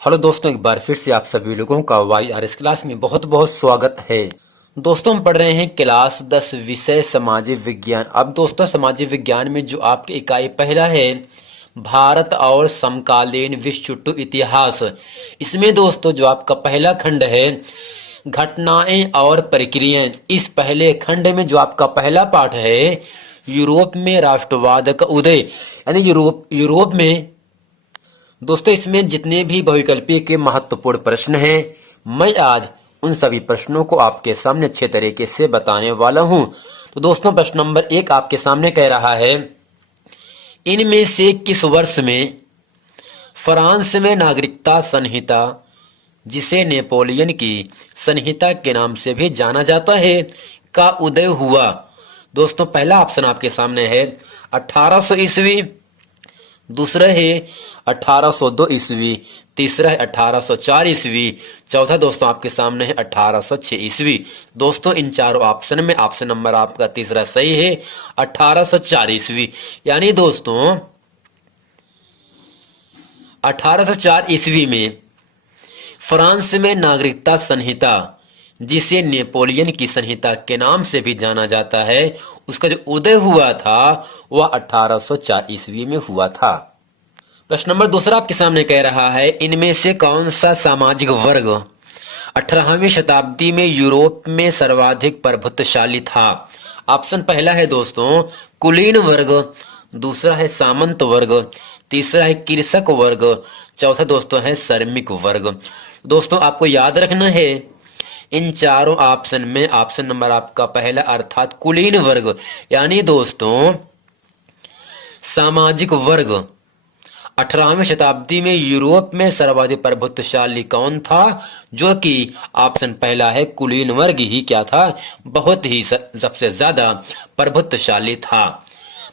Hello दोस्तों, एक बार फिर से आप सभी लोगों का YRS क्लास में बहुत बहुत स्वागत है। दोस्तों, हम पढ़ रहे हैं क्लास 10 विषय सामाजिक विज्ञान। अब दोस्तों, सामाजिक विज्ञान में जो आपकी इकाई पहला है भारत और समकालीन विश्व इतिहास, इसमें दोस्तों जो आपका पहला खंड है घटनाएं और प्रक्रियाएं, इस पहले खंड में जो आपका पहला पाठ है यूरोप में राष्ट्रवाद का उदय, यानी यूरोप में दोस्तों इसमें जितने भी बहुविकल्पीय के महत्वपूर्ण प्रश्न हैं, मैं आज उन सभी प्रश्नों को आपके सामने अच्छे तरीके से बताने वाला हूं। तो दोस्तों, प्रश्न नंबर 1 आपके सामने कह रहा है, इनमें से किस वर्ष में फ्रांस में नागरिकता संहिता, जिसे नेपोलियन की संहिता के नाम से भी जाना जाता है, का उदय हुआ? दोस्तों, पहला ऑप्शन आपके सामने है 1800 ईस्वी, दूसरा है 1802 ईस्वी, तीसरा है 1804 ईस्वी, चौथा दोस्तों आपके सामने है 1806 ईस्वी। दोस्तों, इन चारों ऑप्शन में ऑप्शन नंबर आपका तीसरा सही है 1804 ईस्वी। यानी दोस्तों 1804 ईस्वी में फ्रांस में नागरिकता संहिता, जिसे नेपोलियन की संहिता के नाम से भी जाना जाता है, उसका जो उदय हुआ था वह 1804 ईस्वी में हुआ था। प्रश्न नंबर दूसरा आपके सामने कह रहा है, इनमें से कौन सा सामाजिक वर्ग 18वीं शताब्दी में यूरोप में सर्वाधिक प्रभुत्वशाली था? ऑप्शन पहला है दोस्तों कुलीन वर्ग, दूसरा है सामंत वर्ग, तीसरा है कृषक वर्ग, चौथा दोस्तों है श्रमिक वर्ग। दोस्तों, आपको याद रखना है इन चारों ऑप्शन में ऑप्शन नंबर आपका पहला अर्थात कुलीन वर्ग, यानी दोस्तों सामाजिक वर्ग 18वीं शताब्दी में यूरोप में सर्वाधिक प्रभुत्वशाली कौन था? जो कि ऑप्शन पहला है कुलीन वर्ग ही क्या था, बहुत ही सबसे ज्यादा प्रभुत्वशाली था।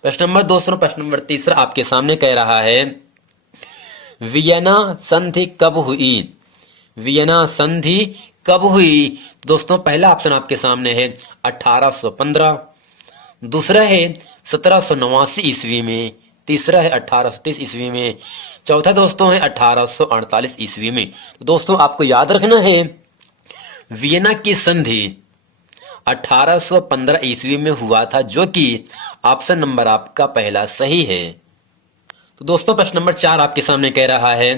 प्रश्न नंबर दोस्तों, प्रश्न नंबर तीसरा आपके सामने कह रहा है, वियना संधि कब हुई? वियना संधि कब हुई? दोस्तों, पहला ऑप्शन आपके सामने है 1815, दूसरा है 1789 ईस्वी में, तीसरा है 1830 ईस्वी में, चौथा दोस्तों है 1848 ईस्वी में। दोस्तों, आपको याद रखना है वियना की संधि 1815 ईस्वी में हुआ था, जो कि ऑप्शन नंबर आपका पहला सही है। तो दोस्तों, प्रश्न नंबर 4 आपके सामने कह रहा है,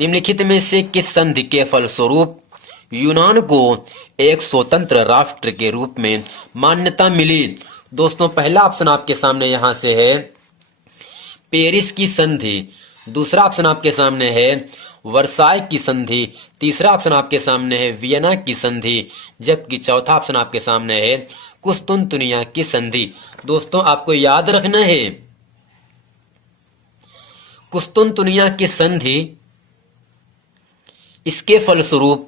निम्नलिखित में से किस संधि के फलस्वरूप यूनान को एक स्वतंत्र राष्ट्र के रूप में मान्यता मिली? दोस्तों, पहला ऑप्शन आपके सामने यहां से है पेरिस की संधि, दूसरा ऑप्शन आपके सामने है वर्साय की संधि, तीसरा ऑप्शन आपके सामने है वियना की संधि, जबकि चौथा ऑप्शन आपके सामने है कुस्तुनतुनिया की संधि। दोस्तों, आपको याद रखना है कुस्तुनतुनिया की संधि, इसके फलस्वरूप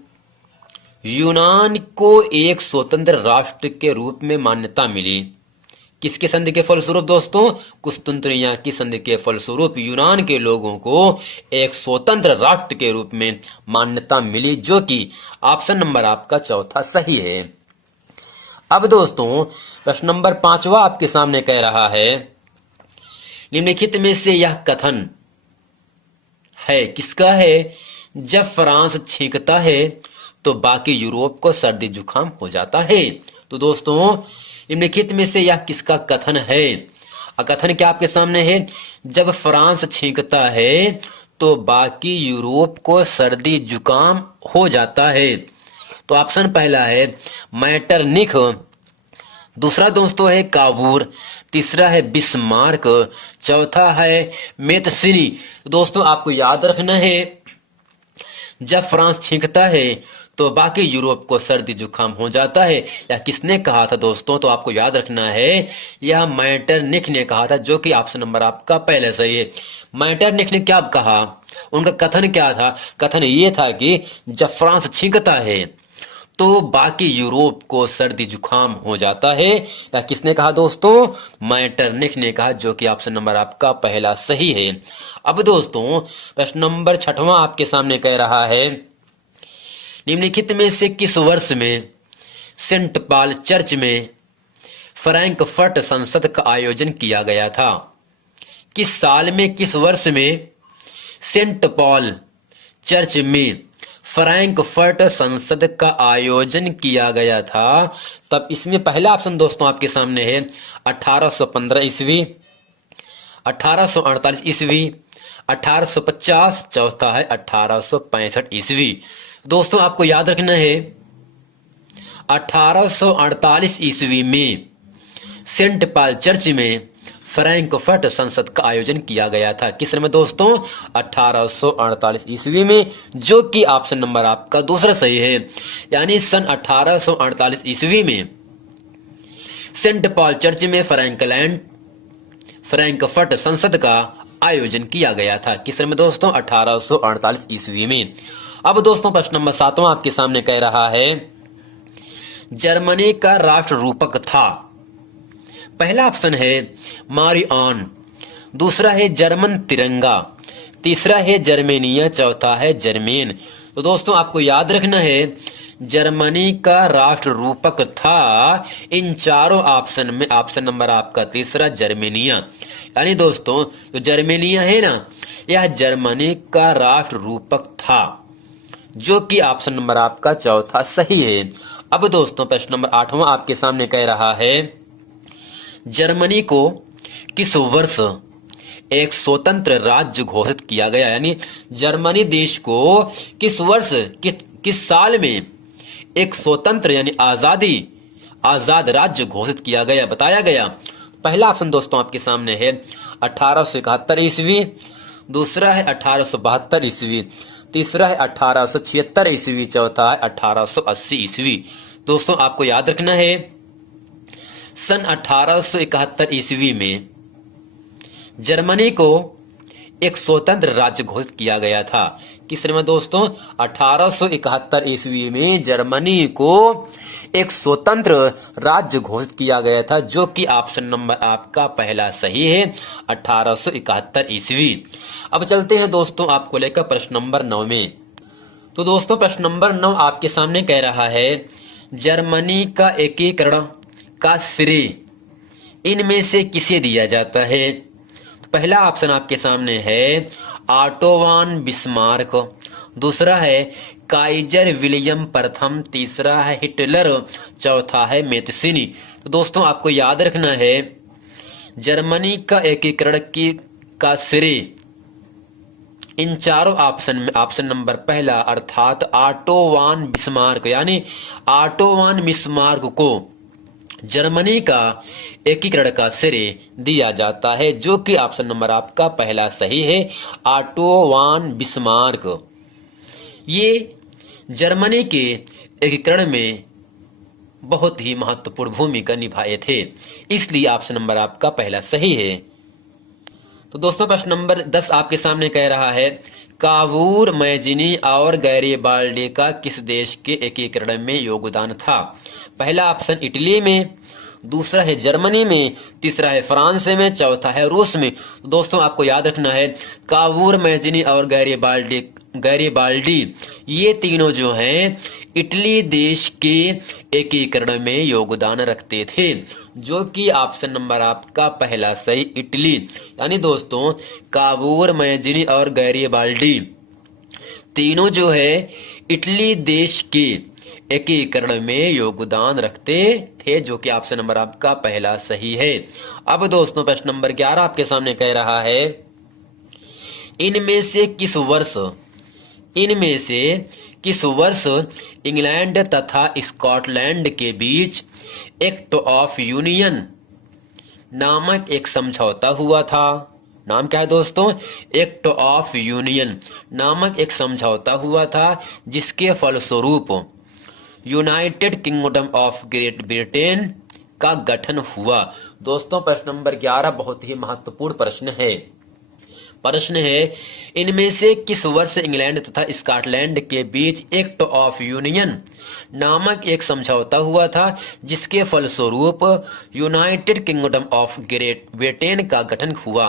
यूनान को एक स्वतंत्र राष्ट्र के रूप में मान्यता मिली। किसके संधि के फलस्वरूप दोस्तों? कुस्तुनतुनिया की संधि के फलस्वरूप यूनान के लोगों को एक स्वतंत्र राष्ट्र के रूप में मान्यता मिली, जो कि ऑप्शन नंबर आपका चौथा सही है। अब दोस्तों, प्रश्न नंबर 5वां आपके सामने कह रहा है, निम्नलिखित में से यह कथन है किसका है, जब फ्रांस छींकता है तो बाकी यूरोप को सर्दी जुकाम हो जाता है? तो दोस्तों, निम्नलिखित में से यह किसका कथन है? कथन क्या आपके सामने है, जब फ्रांस छींकता है तो बाकी यूरोप को सर्दी जुकाम हो जाता है। तो ऑप्शन पहला है मैटरनिख, दूसरा दोस्तों है काबूर, तीसरा है बिस्मार्क, चौथा है मेतसिनी। दोस्तों, आपको याद रखना है जब फ्रांस छींकता है तो बाकी यूरोप को सर्दी जुकाम हो जाता है। या किसने कहा था दोस्तों? तो आपको याद रखना है यह मैटरनिख ने कहा था, जो कि ऑप्शन नंबर आपका पहले सही है। मैटरनिख ने क्या कहा, उनका कथन क्या था? कथन ये था कि जब फ्रांस छींकता है तो बाकी यूरोप को सर्दी जुकाम हो जाता है। या किसने कहा दोस्तों? मैटरनिख ने कहा, जो कि ऑप्शन नंबर आपका पहला सही है। अब दोस्तों, प्रश्न नंबर 6वां आपके सामने कह रहा है, निम्नलिखित में से किस वर्ष में सेंट पॉल चर्च में फ्रैंकफर्ट संसद का आयोजन किया गया था? किस साल में, किस वर्ष में सेंट पॉल चर्च में फ्रैंकफर्ट संसद का आयोजन किया गया था। तब इसमें पहला ऑप्शन दोस्तों आपके सामने है 1815 ईस्वी, 1848 ईस्वी, 1850, चौथा है 1865 ईस्वी। दोस्तों आपको याद रखना है 1848 ईस्वी में सेंट पॉल चर्च में फ्रैंकफर्ट संसद का आयोजन किया गया था। किस में दोस्तों? 1848 ईस्वी में, जो कि ऑप्शन नंबर आपका दूसरा सही है। यानी सन 1848 ईस्वी में सेंट पॉल चर्च में फ्रैंकफर्ट संसद का आयोजन किया गया था। किस में दोस्तों? 1848 ईस्वी में। अब दोस्तों प्रश्न नंबर 7वां आपके सामने कह रहा है जर्मनी का राष्ट्र रूपक था। पहला ऑप्शन है मारियान, दूसरा है जर्मन तिरंगा, तीसरा है जर्मेनिया, चौथा है जर्मेन। तो दोस्तों आपको याद रखना है जर्मनी का राष्ट्र रूपक था इन चारों ऑप्शन में ऑप्शन नंबर आपका तीसरा जर्मेनिया। यानी दोस्तों जो जर्मेनिया है ना, यह जर्मनी का राष्ट्र रूपक था, जो कि ऑप्शन नंबर आपका चौथा सही है। अब दोस्तों प्रश्न नंबर 8वां आपके सामने कह रहा है जर्मनी को किस वर्ष एक स्वतंत्र राज्य घोषित किया गया। यानी जर्मनी देश को किस वर्ष किस साल में एक स्वतंत्र यानी आजाद राज्य घोषित किया गया, बताया गया। पहला ऑप्शन दोस्तों आपके सामने है 1871 ईस्वी, दूसरा है 1872 ईस्वी, तीसरा है 1876 ईस्वी, चौथा है 1880 ईस्वी। दोस्तों आपको याद रखना है सन 1871 ईस्वी में जर्मनी को एक स्वतंत्र राज्य घोषित किया गया था। किस में दोस्तों? 1871 ईस्वी में जर्मनी को एक स्वतंत्र राज्य घोषित किया गया था, जो कि ऑप्शन नंबर आपका पहला सही है 1871 ईस्वी। अब चलते हैं दोस्तों आपको लेकर प्रश्न नंबर 9 में। तो दोस्तों प्रश्न नंबर 9 आपके सामने कह रहा है जर्मनी का एकीकरण का श्रेय इनमें से किसे दिया जाता है। तो पहला ऑप्शन आपके सामने है ऑटो वॉन बिस्मार्क, दूसरा है काइजर विलियम प्रथम, तीसरा है हिटलर, चौथा है मेत्सिनी। तो दोस्तों आपको याद रखना है जर्मनी का एकीकरण का श्रेय इन चारों ऑप्शन में ऑप्शन नंबर पहला अर्थात ऑटो वॉन बिस्मार्क यानी ऑटो वॉन बिस्मार्क को जर्मनी का एकीकरण का श्रेय दिया जाता है, जो कि ऑप्शन नंबर आपका पहला सही है ऑटो वॉन बिस्मार्क। ये जर्मनी के एकीकरण में बहुत ही महत्वपूर्ण भूमिका निभाए थे, इसलिए ऑप्शन नंबर आपका पहला सही है। तो दोस्तों प्रश्न नंबर 10 आपके सामने कह रहा है कावूर, मैजिनी और गैरिबाल्डी का किस देश के एकीकरण में योगदान था। पहला ऑप्शन इटली में, दूसरा है जर्मनी में, तीसरा है फ्रांस में, चौथा है रूस में। तो दोस्तों आपको याद रखना है कावूर, मैजिनी और गैरिबाल्डी ये तीनों जो हैं इटली देश के एकीकरण में योगदान रखते थे, जो कि ऑप्शन नंबर आपका पहला सही इटली। यानी दोस्तों कावूर, मैजिनी और गैरिबाल्डी तीनों जो है इटली देश के एकीकरण में योगदान रखते थे, जो कि ऑप्शन नंबर आपका पहला सही है। अब दोस्तों प्रश्न नंबर 11 आपके सामने कह रहा है इनमें से किस वर्ष इंग्लैंड तथा स्कॉटलैंड के बीच एक्ट ऑफ यूनियन नामक एक समझौता हुआ था। नाम क्या है दोस्तों? एक्ट ऑफ यूनियन नामक एक समझौता हुआ था, जिसके फलस्वरूप United kingdom of great Britain का गठन हुआ। दोस्तों प्रश्न नंबर 11 बहुत ही महत्वपूर्ण प्रश्न है इनमें से किस वर्ष इंग्लैंड तथा स्कॉटलैंड के बीच एक्ट ऑफ यूनियन नामक एक समझौता हुआ था, जिसके फलस्वरूप United kingdom of great Britain का गठन हुआ।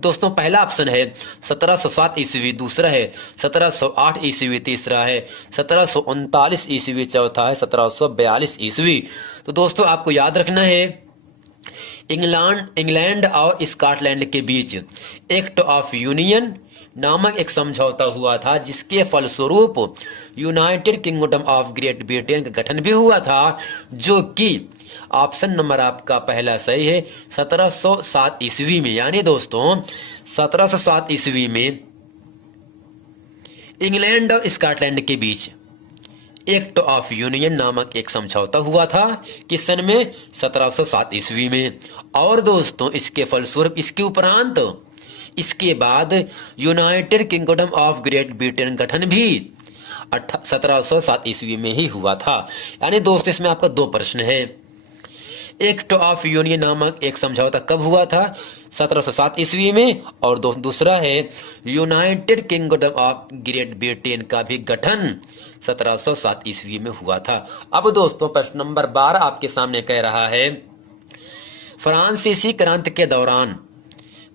दोस्तों पहला ऑप्शन है 1707 ईस्वी, दूसरा है 1708 ईस्वी, तीसरा है 1739 ईस्वी, चौथा है 1742 ईस्वी। तो दोस्तों आपको याद रखना है इंग्लैंड और स्कॉटलैंड के बीच एक्ट ऑफ यूनियन नामक एक समझौता हुआ था, जिसके फलस्वरूप United kingdom of great Britain का गठन भी हुआ था, जो कि ऑप्शन नंबर आपका पहला सही है 1707 ईस्वी में। यानी दोस्तों 1707 ईस्वी में इंग्लैंड और स्कॉटलैंड के बीच एक्ट ऑफ यूनियन नामक एक समझौता हुआ था, किस सन में 1707 ईस्वी में। और दोस्तों इसके फलस्वरूप इसके उपरांत इसके बाद United kingdom of great Britain गठन भी 1707 ईस्वी में ही हुआ था। यानी दोस्तों इसमें आपका दो प्रश्न है, एक्ट ऑफ यूनियन नामक एक समझौता कब हुआ था 1707 ईस्वी में, और दूसरा है United kingdom of great Britain का भी गठन 1707 ईस्वी में हुआ था। अब दोस्तों प्रश्न नंबर 12 आपके सामने कह रहा है, फ्रांसीसी क्रांति के दौरान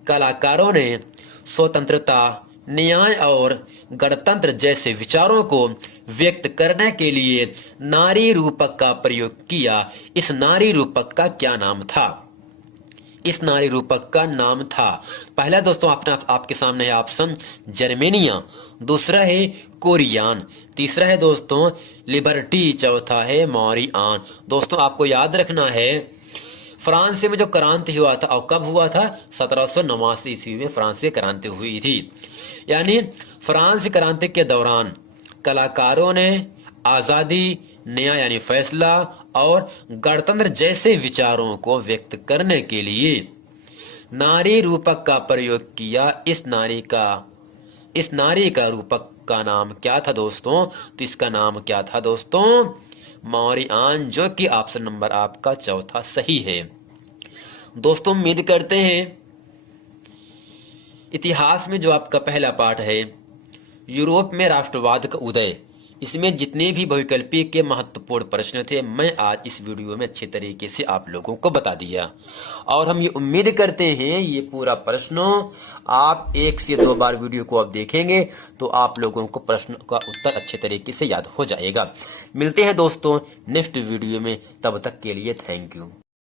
कलाकारों ने स्वतंत्रता, न्याय और गणतंत्र जैसे विचारों को व्यक्त करने के लिए नारी रूपक का प्रयोग किया। इस नारी रूपक का क्या नाम था? इस नारी रूपक का नाम था, पहला दोस्तों आपके सामने है ऑप्शन जर्मेनिया, दूसरा है कोरियान, तीसरा है दोस्तों लिबर्टी, चौथा है मॉरियान। दोस्तों आपको याद रखना है फ्रांस में जो क्रांति हुआ था और कब हुआ था 1789 ईस्वी में फ्रांस की क्रांति हुई थी। यानी फ्रांस क्रांति के दौरान कलाकारों ने आजादी, न्याय यानी फैसला और गणतंत्र जैसे विचारों को व्यक्त करने के लिए नारी रूपक का प्रयोग किया। इस नारी का रूपक का नाम क्या था दोस्तों? तो इसका नाम क्या था दोस्तों? मॉरियान, जो कि ऑप्शन नंबर आपका चौथा सही है। दोस्तों उम्मीद करते हैं इतिहास में जो आपका पहला पाठ है यूरोप में राष्ट्रवाद का उदय, इसमें जितने भी बहुविकल्पी के महत्वपूर्ण प्रश्न थे मैं आज इस वीडियो में अच्छे तरीके से आप लोगों को बता दिया। और हम ये उम्मीद करते हैं ये पूरा प्रश्न आप 1 से 2 बार वीडियो को आप देखेंगे तो आप लोगों को प्रश्न का उत्तर अच्छे तरीके से याद हो जाएगा। मिलते हैं दोस्तों नेक्स्ट वीडियो में, तब तक के लिए थैंक यू।